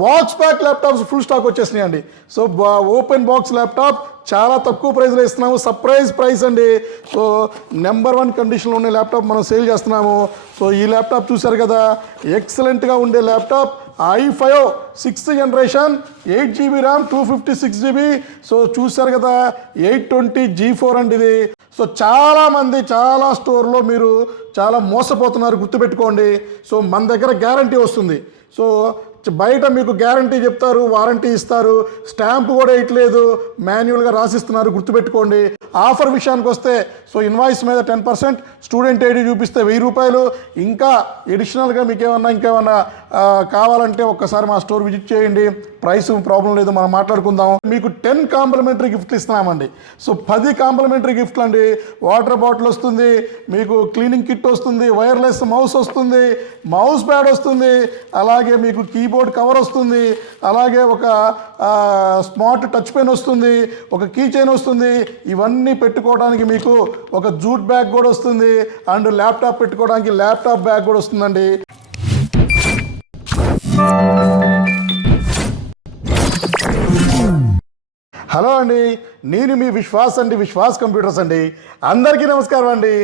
Box pack laptops full stock వచ్చేసినాయండి. So open box laptop చాలా తక్కువ ప్రైస్లో ఇస్తున్నాము. సర్ప్రైజ్ ప్రైస్ అండి. సో నెంబర్ 1 కండిషన్లో ఉండే ల్యాప్టాప్ మనం సేల్ చేస్తున్నాము. సో ఈ ల్యాప్టాప్ చూశారు కదా, ఎక్సలెంట్గా ఉండే laptop i5 6th generation 8 GB RAM 256 GB. So చూశారు కదా, 820 G4 అండి ఇది. సో చాలామంది చాలా స్టోర్లో మీరు చాలా మోసపోతున్నారు, గుర్తుపెట్టుకోండి. సో మన దగ్గర గ్యారంటీ వస్తుంది. సో బయట మీకు గ్యారంటీ చెప్తారు, వారంటీ ఇస్తారు, స్టాంప్ కూడా ఇట్లేదు, మాన్యువల్గా రాసిస్తున్నారు, గుర్తుపెట్టుకోండి. ఆఫర్ విషయానికి వస్తే సో ఇన్వాయిస్ మీద 10%, స్టూడెంట్ ఐడి చూపిస్తే 1000 రూపాయలు. ఇంకా ఎడిషనల్గా మీకు ఇంకేమన్నా కావాలంటే ఒక్కసారి మా స్టోర్ విజిట్ చేయండి. ప్రైస్ ప్రాబ్లం లేదు, మనం మాట్లాడుకుందాం. మీకు 10 కాంప్లిమెంటరీ గిఫ్ట్లు ఇస్తున్నామండి. సో 10 కాంప్లిమెంటరీ గిఫ్ట్లు అండి. వాటర్ బాటిల్ వస్తుంది, మీకు క్లీనింగ్ కిట్ వస్తుంది, వైర్లెస్ మౌస్ వస్తుంది, మౌస్ ప్యాడ్ వస్తుంది, అలాగే మీకు కీబోర్డ్ కవర్ వస్తుంది, అలాగే ఒక స్మార్ట్ టచ్ పెన్ వస్తుంది, ఒక కీ చైన్ వస్తుంది. ఇవన్నీ పెట్టుకోవడానికి మీకు ఒక జూట్ బ్యాగ్ కూడా వస్తుంది, అండ్ ల్యాప్టాప్ పెట్టుకోవడానికి ల్యాప్టాప్ బ్యాగ్ కూడా వస్తుందండి. హలో అండి, నేను మీ విశ్వాస్ కంప్యూటర్స్ అండి. అందరికీ నమస్కారం అండి.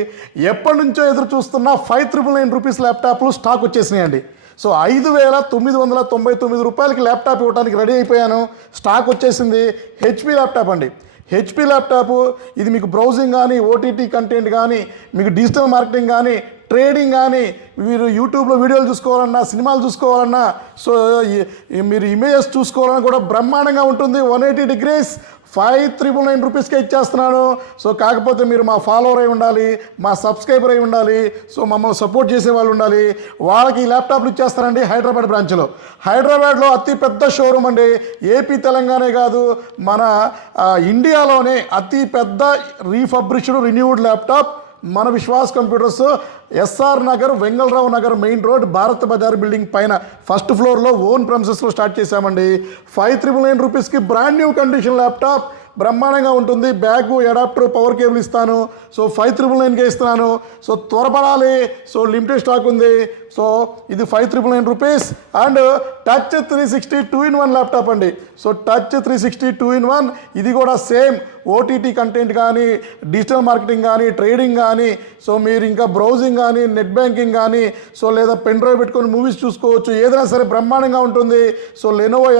ఎప్పటి నుంచో ఎదురు చూస్తున్న 5,999 రూపీస్ ల్యాప్టాప్లు స్టాక్ వచ్చేసినాయండి. సో 5,999 రూపాయలకి ల్యాప్టాప్ ఇవ్వడానికి రెడీ అయిపోయాను. స్టాక్ వచ్చేసింది. హెచ్పి ల్యాప్టాప్ అండి. హెచ్పి ల్యాప్టాప్ ఇది మీకు బ్రౌజింగ్ కానీ, ఓటీటీ కంటెంట్ కానీ, మీకు డిజిటల్ మార్కెటింగ్ కానీ, ట్రేడింగ్ కానీ, మీరు యూట్యూబ్లో వీడియోలు చూసుకోవాలన్నా, సినిమాలు చూసుకోవాలన్నా, సో మీరు ఇమేజెస్ చూసుకోవాలన్నా కూడా బ్రహ్మాండంగా ఉంటుంది. 180 degrees 5,999 రూపీస్కే ఇచ్చేస్తున్నాను. సో కాకపోతే మీరు మా ఫాలోవర్ అయి ఉండాలి, మా సబ్స్క్రైబర్ అయి ఉండాలి, సో మమ్మల్ని సపోర్ట్ చేసే వాళ్ళు ఉండాలి. వాళ్ళకి ఈ ల్యాప్టాప్లు ఇచ్చేస్తారండి హైదరాబాద్ బ్రాంచ్లో. హైదరాబాద్లో అతి పెద్ద షోరూమ్ అండి. ఏపీ తెలంగాణే కాదు, మన ఇండియాలోనే అతి పెద్ద రీఫబ్రిష్డ్ రిన్యూడ్ ల్యాప్టాప్ మన Vishwas computers. SR Nagar, Vengal Rao Nagar main road, Bharat Bazar building పైన ఫస్ట్ ఫ్లోర్లో ఓన్ ప్రెమిసెస్లో స్టార్ట్ చేశామండి. 5,999 రూపీస్కి బ్రాండ్ న్యూ కండిషన్ ల్యాప్టాప్ బ్రహ్మాండంగా ఉంటుంది. బ్యాగు, అడాప్టర్, పవర్ కేబుల్ ఇస్తాను. సో 5,999కే ఇస్తున్నాను. సో త్వరపడాలి. సో లిమిటెడ్ స్టాక్ ఉంది. సో ఇది 5,999 rupees. And touch 360 2-in-1 laptop అండి. సో టచ్ 360 2-in-1 ఇది కూడా సేమ్ ఓటీటీ కంటెంట్ కానీ, డిజిటల్ మార్కెటింగ్ కానీ, ట్రేడింగ్ కానీ, సో మీరు ఇంకా బ్రౌజింగ్ కానీ, నెట్ బ్యాంకింగ్ కానీ, సో లేదా పెన్ డ్రైవ్ పెట్టుకొని మూవీస్ చూసుకోవచ్చు. ఏదైనా సరే బ్రహ్మాండంగా ఉంటుంది. సో లెనోవో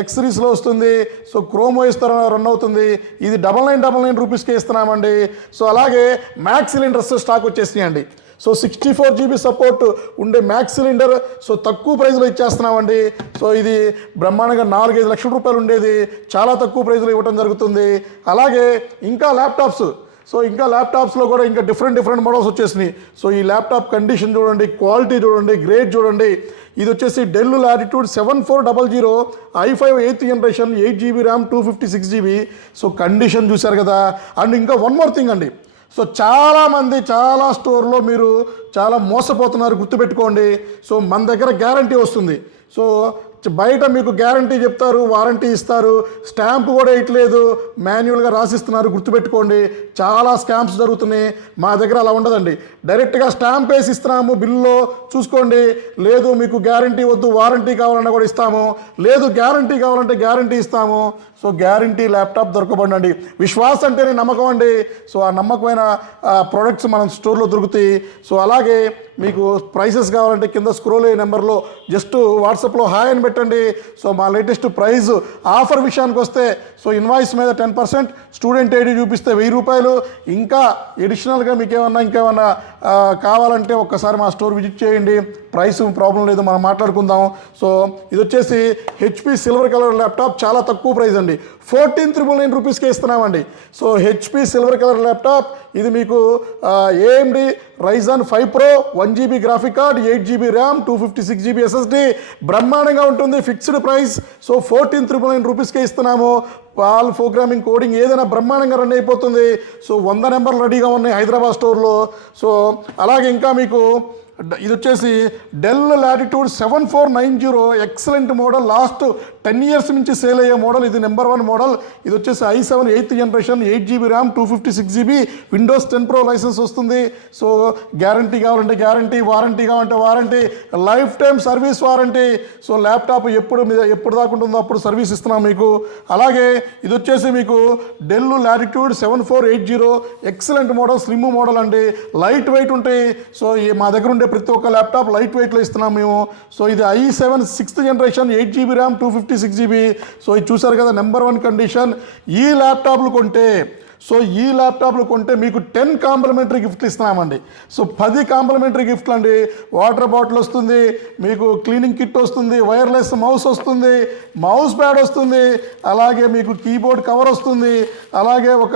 ఎక్స్ సిరీస్లో వస్తుంది. సో క్రోమ్ ఓఎస్తో రన్ అవుతుంది. ఇది 999 రూపీస్కే ఇస్తున్నామండి. సో అలాగే మ్యాక్స్ సిలిండర్స్ స్టాక్ వచ్చేసినాయండి. సో 64 GB సపోర్ట్ ఉండే మ్యాక్స్ సిలిండర్ సో తక్కువ ప్రైస్లో ఇచ్చేస్తున్నామండి. సో ఇది బ్రహ్మాండంగా 4-5 లక్షల రూపాయలు ఉండేది చాలా తక్కువ ప్రైస్లో ఇవ్వడం జరుగుతుంది. అలాగే ఇంకా ల్యాప్టాప్స్, సో ఇంకా ల్యాప్టాప్స్లో కూడా ఇంకా డిఫరెంట్ మోడల్స్ వచ్చేసినాయి. సో ఈ ల్యాప్టాప్ కండిషన్ చూడండి, క్వాలిటీ చూడండి, గ్రేడ్ చూడండి. ఇది వచ్చేసి Dell latitude 7400 i5 8th generation 8 GB RAM 256 GB. So condition చూశారు కదా. అండ్ ఇంకా వన్ మోర్ థింగ్ అండి. సో చాలామంది చాలా స్టోర్లో మీరు చాలా మోసపోతున్నారు, గుర్తుపెట్టుకోండి. సో మన దగ్గర గ్యారంటీ వస్తుంది. సో బయట మీకు గ్యారంటీ చెప్తారు, వారంటీ ఇస్తారు, స్టాంప్ కూడా ఇట్లేదు, మాన్యువల్గా రాసిస్తున్నారు, గుర్తుపెట్టుకోండి. చాలా స్కామ్స్ జరుగుతున్నాయి. మా దగ్గర అలా ఉండదండి. డైరెక్ట్గా స్టాంప్ వేసి ఇస్తున్నాము, బిల్లులో చూసుకోండి. లేదు మీకు గ్యారంటీ వద్దు, వారంటీ కావాలన్నా కూడా ఇస్తాము. లేదు గ్యారంటీ కావాలంటే గ్యారంటీ ఇస్తాము. సో గ్యారంటీ ల్యాప్టాప్ దొరకబండి. విశ్వాస్ అంటేనే నమ్మకం అండి. సో ఆ నమ్మకమైన ప్రోడక్ట్స్ మన స్టోర్లో దొరుకుతాయి. సో అలాగే మీకు ప్రైసెస్ కావాలంటే కింద స్క్రోల్ అయ్యే నెంబర్లో జస్ట్ వాట్సాప్లో హాయ్ అని పెట్టండి. సో మా లేటెస్ట్ ప్రైజ్ ఆఫర్ విషయానికి వస్తే సో ఇన్వాయిస్ మీద 10%, స్టూడెంట్ ఐడి చూపిస్తే 1000 రూపాయలు. ఇంకా ఎడిషనల్గా మీకు ఇంకేమన్నా కావాలంటే ఒక్కసారి మా స్టోర్ విజిట్ చేయండి. ప్రైస్ ప్రాబ్లం లేదు, మనం మాట్లాడుకుందాం. సో ఇది వచ్చేసి హెచ్పి సిల్వర్ కలర్ ల్యాప్టాప్ చాలా తక్కువ ప్రైస్ అండి. 14,999 రూపీస్కే ఇస్తున్నామండి. So HP silver colour laptop ఇది మీకు AMD Ryzen 5 Pro 1 GB graphic card, 8 GB RAM, 256 GB SSD బ్రహ్మాండంగా ఉంటుంది. Fixed price. సో 14,999 రూపీస్కే ఇస్తున్నాము. ఆల్ ప్రోగ్రామింగ్, కోడింగ్ ఏదైనా బ్రహ్మాండంగా రన్ అయిపోతుంది. సో 100 నెంబర్లు రెడీగా ఉన్నాయి హైదరాబాద్ స్టోర్లో. సో అలాగే ఇంకా మీకు ఇది వచ్చేసి Dell latitude 7490 excellent model, last 10 years నుంచి సేల్ అయ్యే మోడల్, ఇది నెంబర్ 1 మోడల్. ఇది వచ్చేసి i7 8th generation 8GB RAM 256GB Windows 10 Pro licence వస్తుంది. సో గ్యారంటీ కావాలంటే గ్యారంటీ, వారంటీ కావాలంటే warranty, life time service warranty. So laptop ఎప్పుడు దాకా ఉంటుందో అప్పుడు సర్వీస్ ఇస్తున్నాం మీకు. అలాగే ఇది వచ్చేసి మీకు del latitude 7480 excellent model, slim model అండి, లైట్ వెయిట్ ఉంటాయి. సో మా దగ్గర ఉండే ప్రతి ఒక్క ల్యాప్టాప్ లైట్ వెయిట్లో ఇస్తున్నాం మేము. సో ఇది i7 6th generation 8GB RAM 256GB. So ఇది చూసారు కదా, నెంబర్ 1 కండిషన్. ఈ ల్యాప్టాప్లు కొంటే మీకు 10 కాంప్లిమెంటరీ గిఫ్ట్లు ఇస్తున్నామండి. సో 10 కాంప్లిమెంటరీ గిఫ్ట్లు అండి. వాటర్ బాటిల్ వస్తుంది, మీకు క్లీనింగ్ కిట్ వస్తుంది, వైర్లెస్ మౌస్ వస్తుంది, మౌస్ ప్యాడ్ వస్తుంది, అలాగే మీకు కీబోర్డ్ కవర్ వస్తుంది, అలాగే ఒక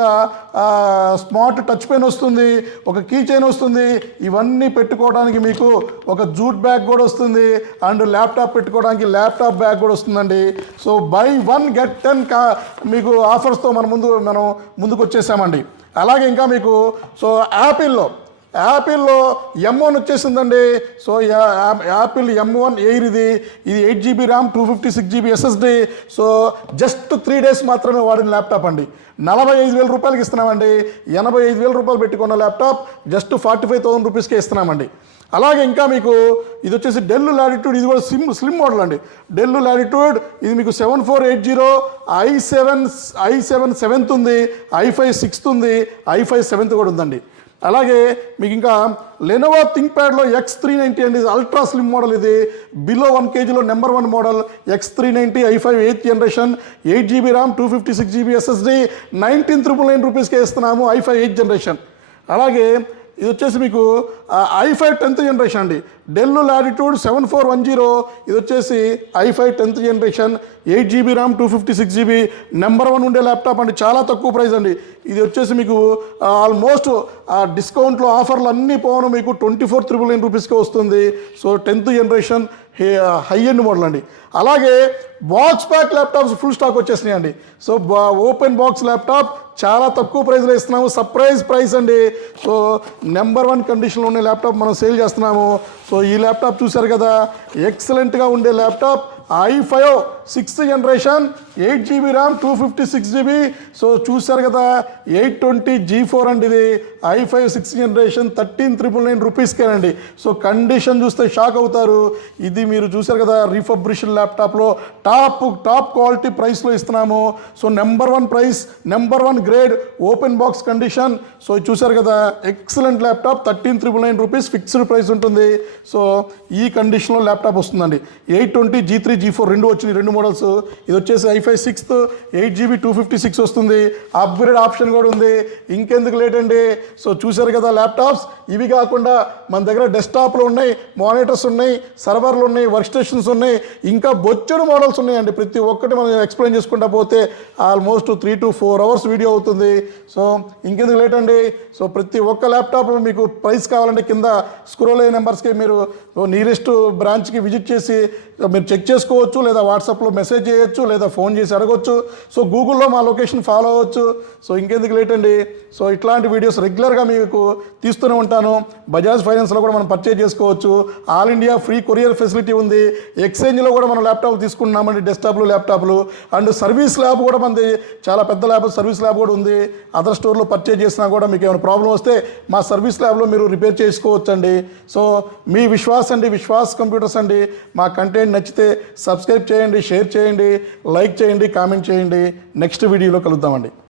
స్మార్ట్ టచ్ పెన్ వస్తుంది, ఒక కీ చైన్ వస్తుంది. ఇవన్నీ పెట్టుకోవడానికి మీకు ఒక జూట్ బ్యాగ్ కూడా వస్తుంది, అండ్ ల్యాప్టాప్ పెట్టుకోవడానికి ల్యాప్టాప్ బ్యాగ్ కూడా వస్తుందండి. సో బై 1 get 10 మీకు ఆఫర్స్తో మనం ముందుకు వచ్చేసామండి. అలాగే ఇంకా మీకు సో యాపిల్లో M1 వచ్చేసిందండి. సో యాపిల్ M1 ఎయిర్ ఇది 8GB RAM 256GB SSD. So just 3 days మాత్రమే వాడిన ల్యాప్టాప్ అండి. 45,000 రూపాయలకి ఇస్తున్నామండి. 85,000 రూపాయలు పెట్టుకున్న ల్యాప్టాప్ జస్ట్ 45,000 రూపీస్కే ఇస్తున్నామండి. అలాగే ఇంకా మీకు ఇది వచ్చేసి డెల్ లాటిట్యూడ్, ఇది కూడా స్లిమ్ మోడల్ అండి. డెల్ లాటిట్యూడ్ ఇది మీకు 7480, i7 7th ఉంది, i5 6th ఉంది, i5 7th కూడా ఉందండి. అలాగే మీకు ఇంకా లెనోవో థింక్ ప్యాడ్లో X390 అండి, అల్ట్రా స్లిమ్ మోడల్, ఇది బిలో 1 kgలో number 1 model X390 i5 8th generation 8GB RAM 256GB SSD 19,999 రూపీస్కే ఇస్తున్నాము, i5 8th generation. అలాగే ఇది వచ్చేసి మీకు i5 10th generation అండి, డెల్ లాటిట్యూడ్ 7410, ఇది వచ్చేసి i5 10th generation 8GB RAM 256GB number 1 ఉండే ల్యాప్టాప్ అండి. చాలా తక్కువ ప్రైస్ అండి. ఇది వచ్చేసి మీకు ఆల్మోస్ట్ డిస్కౌంట్లో ఆఫర్లు అన్నీ పోను మీకు 24,999 రూపీస్కే వస్తుంది. So 10th generation high end model అండి. అలాగే box pack laptops full stock వచ్చేసినాయి అండి. సో ఓపెన్ బాక్స్ ల్యాప్టాప్ చాలా తక్కువ ప్రైస్లో ఇస్తున్నాము, సర్ప్రైజ్ ప్రైస్ అండి. సో నెంబర్ 1 కండిషన్లో ఉండే ల్యాప్టాప్ మనం సేల్ చేస్తున్నాము. సో ఈ ల్యాప్టాప్ చూసారు కదా, ఎక్సలెంట్గా ఉండే laptop i5 6th generation 8GB RAM 256GB. So చూసారు కదా, 820 G4 అండి, ఇది i5 6th generation 13,999 రూపీస్కేనండి. సో కండిషన్ చూస్తే షాక్ అవుతారు. ఇది మీరు చూసారు కదా, రీఫర్బిష్డ్ ల్యాప్టాప్లో టాప్ క్వాలిటీ ప్రైస్లో ఇస్తున్నాము. So number 1 price, number 1 grade, open box condition. So చూసారు కదా, excellent laptop 13,999 rupees fixed price ఉంటుంది. సో ఈ కండిషన్లో ల్యాప్టాప్ వస్తుందండి. 820 G3 G4 రెండు వచ్చినాయి, 2 మోడల్స్. ఇది వచ్చేసి i5 6th 8GB 256 వస్తుంది, అప్గ్రేడ్ ఆప్షన్ కూడా ఉంది. ఇంకెందుకు లేట్ అండి. సో చూసారు కదా ల్యాప్టాప్స్. ఇవి కాకుండా మన దగ్గర డెస్క్టాప్లు ఉన్నాయి, మానిటర్స్ ఉన్నాయి, సర్వర్లు ఉన్నాయి, వర్క్ స్టేషన్స్ ఉన్నాయి, ఇంకా బొచ్చడు మోడల్స్ ఉన్నాయండి. ప్రతి ఒక్కటి మనం ఎక్స్ప్లెయిన్ చేసుకుంటా పోతే ఆల్మోస్ట్ 3 to 4 hours వీడియో అవుతుంది. సో ఇంకెందుకు లేట్ అండి. సో ప్రతి ఒక్క ల్యాప్టాప్ మీకు ప్రైస్ కావాలంటే కింద స్క్రోల్ అయ్యే నెంబర్స్కి మీరు నియరెస్ట్ బ్రాంచ్కి విజిట్ చేసి మీరు చెక్ చేసుకోవచ్చు, లేదా వాట్సాప్లో మెసేజ్ చేయొచ్చు, లేదా ఫోన్ చేసి అడగొచ్చు. సో గూగుల్లో మా లొకేషన్ ఫాలో అవ్వచ్చు. సో ఇంకెందుకు లేట్ అండి. సో ఇట్లాంటి వీడియోస్ రెగ్యులర్గా మీకు తీస్తూనే ఉంటాను. బజాజ్ ఫైనాన్స్లో కూడా మనం పర్చేజ్ చేసుకోవచ్చు. All India free courier facility ఉంది. ఎక్స్చేంజ్లో కూడా మనం ల్యాప్టాప్ తీసుకుంటున్నామండి, డెస్క్టాప్లు, ల్యాప్టాప్లు. అండ్ సర్వీస్ ల్యాబ్ కూడా మనది చాలా పెద్ద ల్యాబ్, సర్వీస్ ల్యాబ్ కూడా ఉంది. అదర్ స్టోర్లో పర్చేజ్ చేసినా కూడా మీకు ఏమైనా ప్రాబ్లం వస్తే మా సర్వీస్ ల్యాబ్లో మీరు రిపేర్ చేసుకోవచ్చు అండి. సో మీ విశ్వాస్ అండి, విశ్వాస్ కంప్యూటర్స్ అండి. మా కంటెంట్ నచ్చితే సబ్స్క్రైబ్ చేయండి, షేర్ చేయండి, లైక్ చేయండి, కామెంట్ చేయండి. నెక్స్ట్ వీడియోలో కలుద్దామండి.